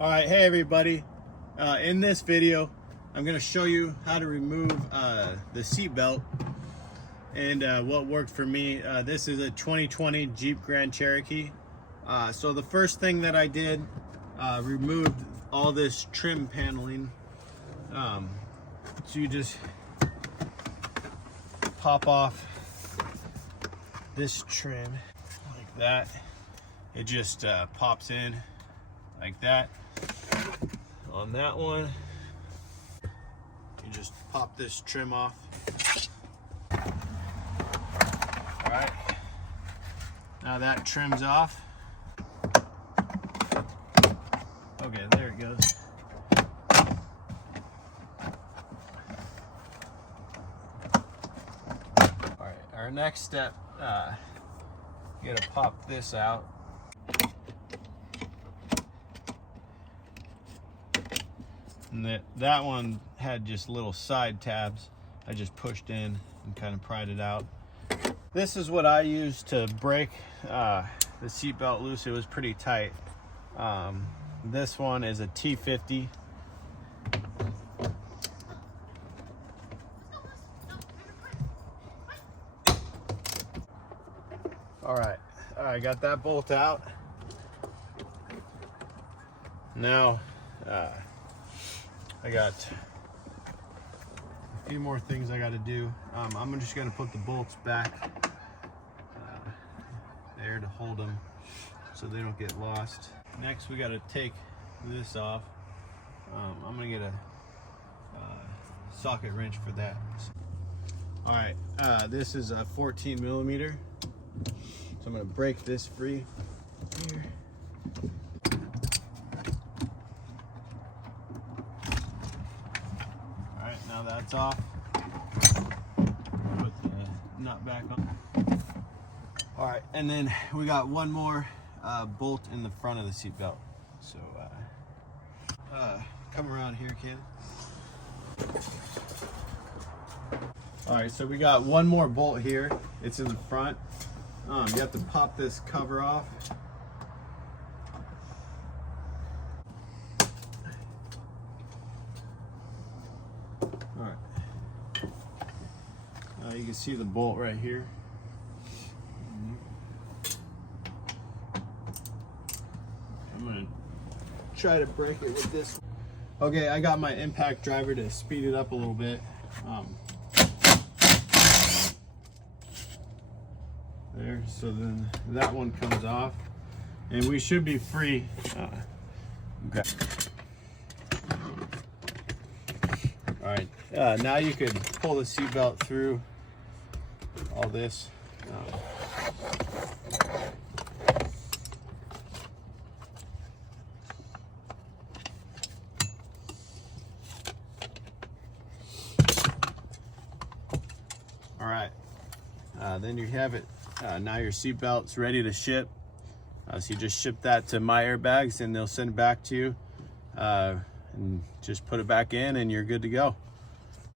All right, hey everybody. In this video, I'm gonna show you how to remove the seat belt and what worked for me. This is a 2020 Jeep Grand Cherokee. So the first thing that I did, removed all this trim paneling. So you just pop off this trim like that. It just pops in like that. On that one, you just pop this trim off. All right, now that trim's off. Okay, there it goes. All right, our next step, you gotta pop this out. And that one had just little side tabs. I just pushed in and kind of pried it out. This is what I used to break the seat belt loose. It was pretty tight. This one is a T50. All right, I got that bolt out. Now, I got a few more things I got to do. I'm just going to put the bolts back there to hold them so they don't get lost. Next, we got to take this off. I'm going to get a socket wrench for that. All right, this is a 14 millimeter. So I'm going to break this free here. Now that's off. Put the nut back on. All right, and then we got one more bolt in the front of the seat belt. So come around here, Ken. All right, so we got one more bolt here. It's in the front. You have to pop this cover off. You can see the bolt right here. I'm gonna try to break it with this. Okay, I got my impact driver to speed it up a little bit. There, so then that one comes off, and we should be free. Okay. All right, now you could pull the seatbelt through all this. All right, then you have it. Now your seatbelt's ready to ship. So you just ship that to My Airbags and they'll send it back to you. And just put it back in and you're good to go.